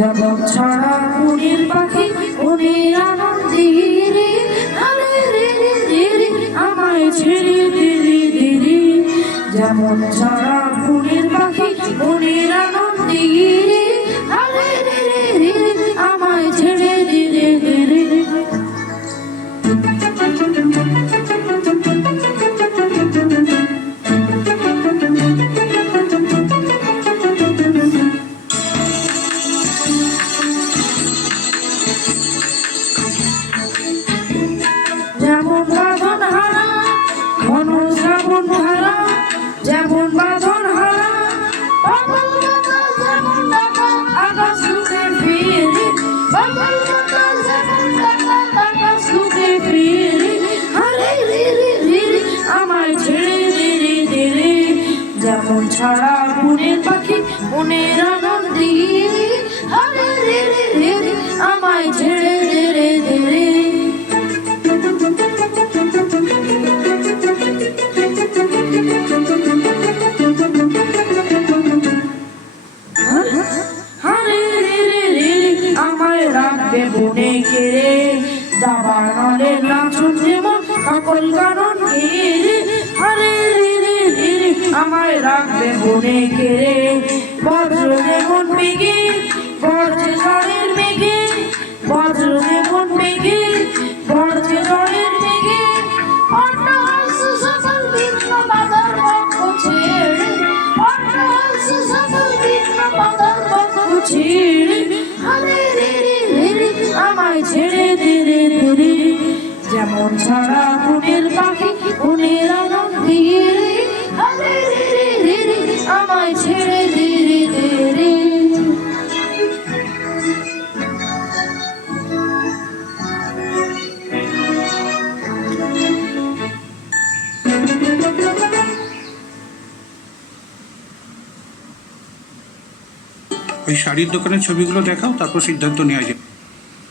যেমন ছাড়া মনের পাখি মনের আনন্দে আমায় ছেড়ে দিলি দিলি, যেমন ছাড়া মনের পাখি মনের আনন্দে আমায় ছেড়ে দিলি দিলি। যেমন বাঁধন হারা ঘন শ্রাবণ ধারা, যেমন বাঁধন হারা আকাশ লুকে ফিরে, আকাশ লুকে ফিরে হারে রে রে রে রে আমায় ছেড়ে দে রে দে রে, যেমন ছাড়া মনের পাখি মনের আনন্দে হারে রে রে রে রে আমায় ছেড়ে দে রে দে রে। আমায় রাখবে বনে ঘিরে দাবানলের নাচন যেমন সকল গানন ঘিরে, আরে রে রে রে রে আমায় রাখবে বনে ঘিরে বজ্র যেমন মেঘে বর্ষে ঝড়ের মেঘে, বজ্র যেমন মেঘে বর্ষে ঝড়ের মেঘে অন্য সকল বিঘ্ন বাধার পক্ষ ছেড়ে, অন্য সকল বিঘ্ন বাধার পক্ষ ছেড়ে আরে রে রে রে রে আমায় ছেড়ে দে রে দে রে, যেমন ছাড়া মনের পাখি মনের আনন্দে আরে রে রে রে রে আমায় ছেড়ে দে রে দে রে। ওই শাড়ির দোকানের ছবিগুলো দেখাও, তারপর সিদ্ধান্ত নেওয়া যাবে।